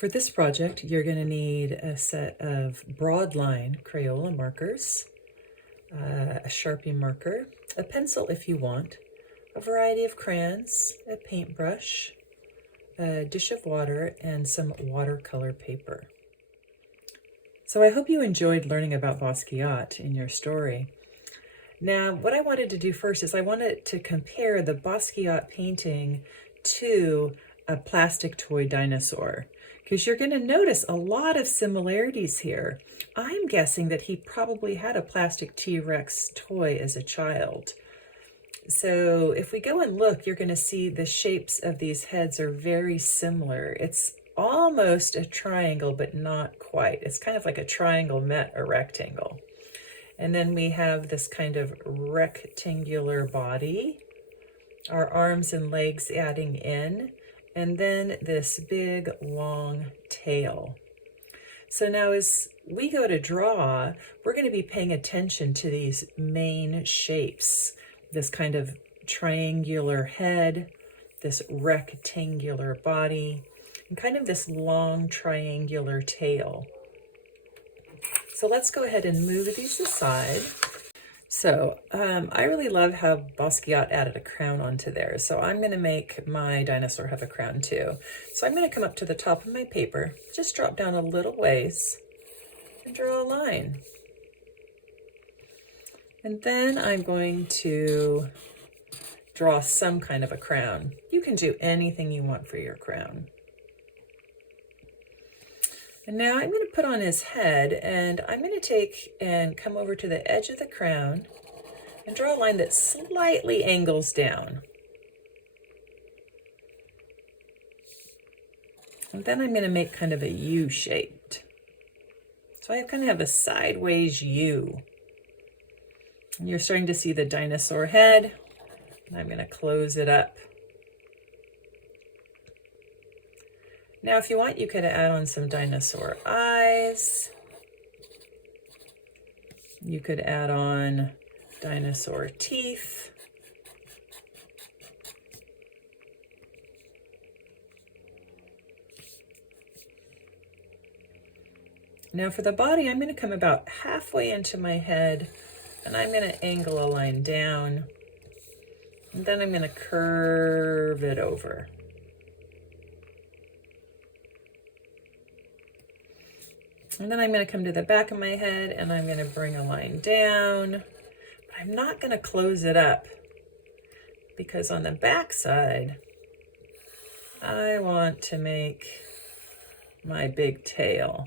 For this project, you're going to need a set of broad line Crayola markers, a Sharpie marker, a pencil if you want, a variety of crayons, a paintbrush, a dish of water, and some watercolor paper. So I hope you enjoyed learning about Basquiat in your story. Now, what I wanted to do first is I wanted to compare the Basquiat painting to a plastic toy dinosaur, because you're going to notice a lot of similarities here. I'm guessing that he probably had a plastic T-Rex toy as a child. So if we go and look, you're going to see the shapes of these heads are very similar. It's almost a triangle, but not quite. It's kind of like a triangle met a rectangle. And then we have this kind of rectangular body, our arms and legs adding in, and then this big long tail. So now as we go to draw, we're going to be paying attention to these main shapes, this kind of triangular head, this rectangular body, and kind of this long triangular tail. So let's go ahead and move these aside. So I really love how Basquiat added a crown onto there. So I'm going to make my dinosaur have a crown too. So I'm going to come up to the top of my paper, just drop down a little ways and draw a line. And then I'm going to draw some kind of a crown. You can do anything you want for your crown. And now I'm going to put on his head, and I'm going to take and come over to the edge of the crown and draw a line that slightly angles down. And then I'm going to make kind of a U shaped. So I kind of have a sideways U. And you're starting to see the dinosaur head. And I'm going to close it up. Now, if you want, you could add on some dinosaur eyes. You could add on dinosaur teeth. Now for the body, I'm going to come about halfway into my head, and I'm going to angle a line down, and then I'm going to curve it over. And then I'm going to come to the back of my head, and I'm going to bring a line down. But I'm not going to close it up, because on the back side, I want to make my big tail.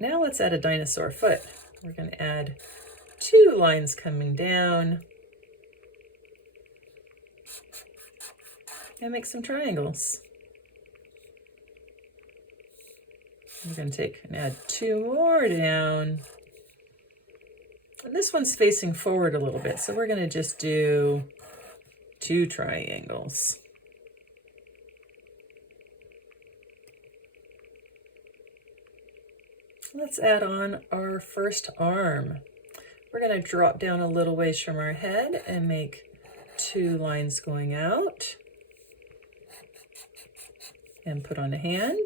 Now let's add a dinosaur foot. We're going to add 2 lines coming down and make some triangles. I'm going to take and add 2 more down. And this one's facing forward a little bit, so we're going to just do 2 triangles. Let's add on our first arm. We're going to drop down a little ways from our head and make 2 lines going out. And put on a hand.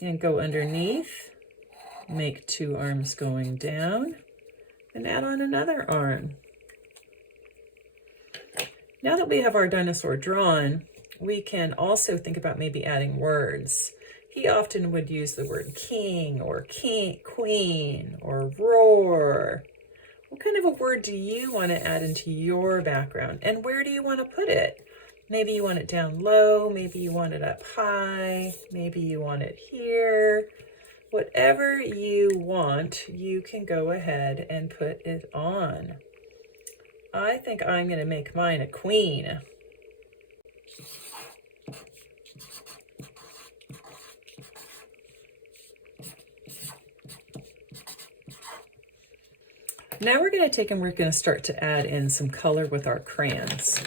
And go underneath. Make 2 arms going down. And add on another arm. Now that we have our dinosaur drawn, we can also think about maybe adding words. He often would use the word king or queen or roar. What kind of a word do you want to add into your background? And where do you want to put it? Maybe you want it down low, maybe you want it up high, maybe you want it here. Whatever you want, you can go ahead and put it on. I think I'm going to make mine a queen. Now we're going to take and we're going to start to add in some color with our crayons.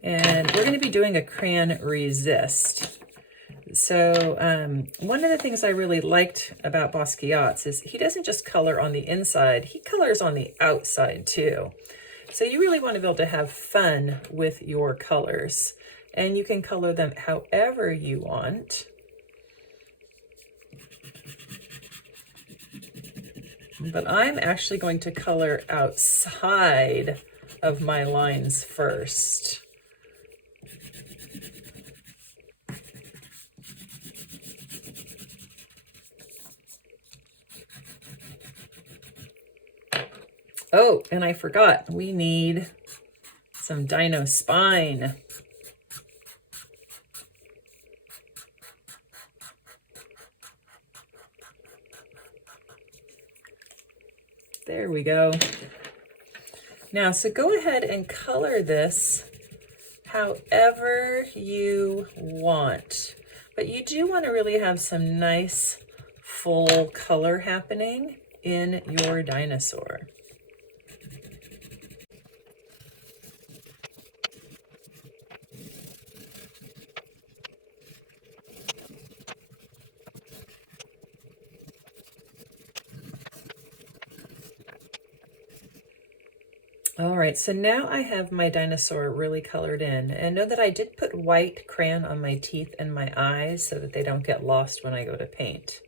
And we're going to be doing a crayon resist. So one of the things I really liked about Basquiat's is he doesn't just color on the inside, he colors on the outside too. So you really want to be able to have fun with your colors, and you can color them however you want. But I'm actually going to color outside of my lines first. Oh, and I forgot, we need some dino spine. There we go. Now, so go ahead and color this however you want. But you do want to really have some nice full color happening in your dinosaur. All right, so now I have my dinosaur really colored in, and know that I did put white crayon on my teeth and my eyes so that they don't get lost when I go to paint.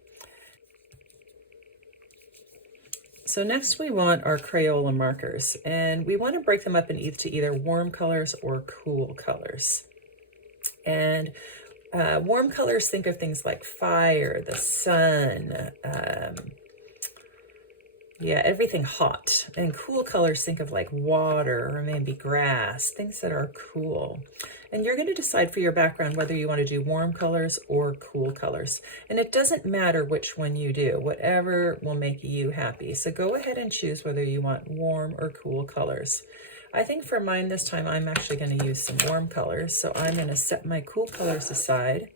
So next we want our Crayola markers, and we want to break them up into either warm colors or cool colors. And warm colors, think of things like fire, the sun, yeah, everything hot. And cool colors, think of like water or maybe grass, things that are cool. And you're going to decide for your background whether you want to do warm colors or cool colors. And it doesn't matter which one you do, whatever will make you happy. So go ahead and choose whether you want warm or cool colors. I think for mine this time, I'm actually going to use some warm colors. So I'm going to set my cool colors aside.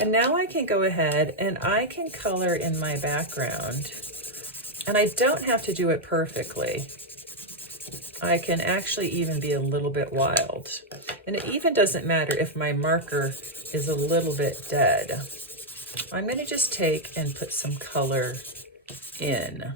And now I can go ahead and I can color in my background. And I don't have to do it perfectly. I can actually even be a little bit wild. And it even doesn't matter if my marker is a little bit dead. I'm going to just take and put some color in.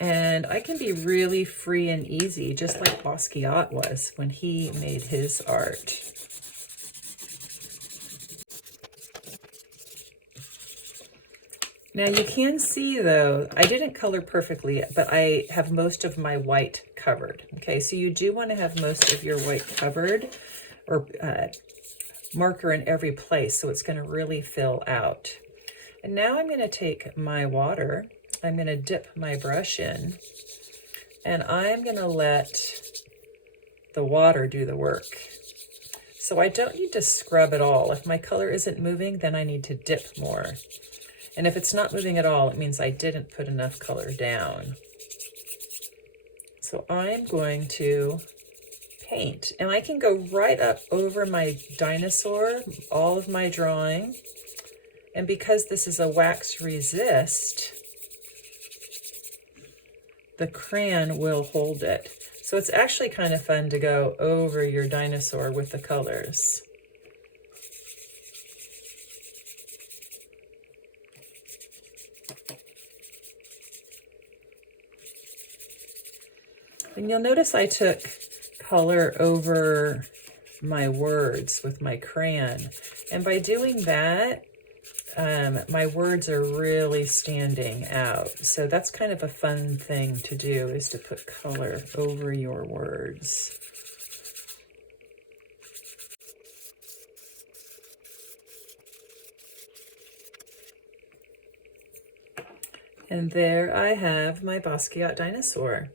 And I can be really free and easy, just like Basquiat was when he made his art. Now you can see though, I didn't color perfectly, but I have most of my white covered. Okay, so you do want to have most of your white covered, or marker in every place, so it's going to really fill out. And now I'm going to take my water, I'm going to dip my brush in, and I'm going to let the water do the work. So I don't need to scrub at all. If my color isn't moving, then I need to dip more. And if it's not moving at all, it means I didn't put enough color down. So I'm going to paint, and I can go right up over my dinosaur, all of my drawing. And because this is a wax resist, the crayon will hold it. So it's actually kind of fun to go over your dinosaur with the colors. And you'll notice I took color over my words with my crayon. And by doing that, my words are really standing out. So that's kind of a fun thing to do, is to put color over your words. And there I have my Basquiat dinosaur.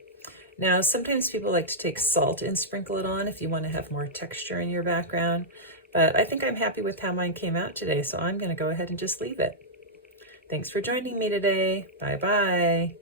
Now, sometimes people like to take salt and sprinkle it on if you want to have more texture in your background, but I think I'm happy with how mine came out today, so I'm going to go ahead and just leave it. Thanks for joining me today. Bye-bye.